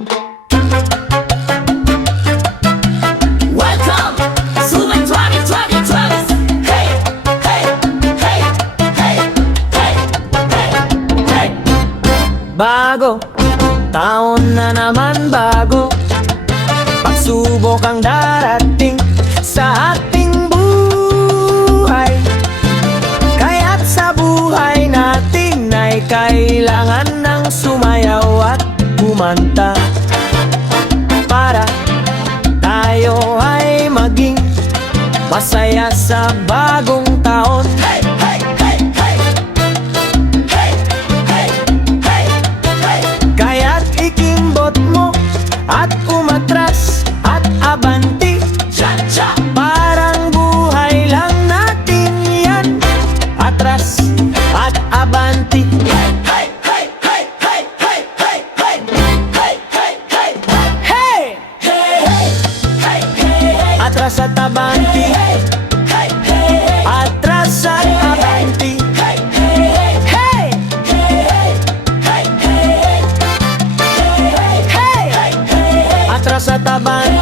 Welcome to my 2020. Hey, hey, hey, hey, hey, hey, hey. Bago, taon na naman bago. Pagsubok ang darating sa ating buhay. Kaya't sa buhay natin ay kailangan ng sumayaw at kumanta, para tayo ay maging masaya sa bagong taon. Hey, hey, hey, hey. Hey, hey, hey, hey. Kaya't ikimbot mo at umatras at abanti. Cha, cha. Parang buhay lang natin yan. Atras at abanti. Hey, hey, hey, hey, hey, hey, hey, hey. Hey, hey, hey. Hey! Hey, hey, hey, hey. Atras at abanti. Hey, hey, hey. Atras at abanti. Hey, hey, hey. Hey! Hey, hey, hey, hey. Hey! Hey, hey, hey. Atras at abanti.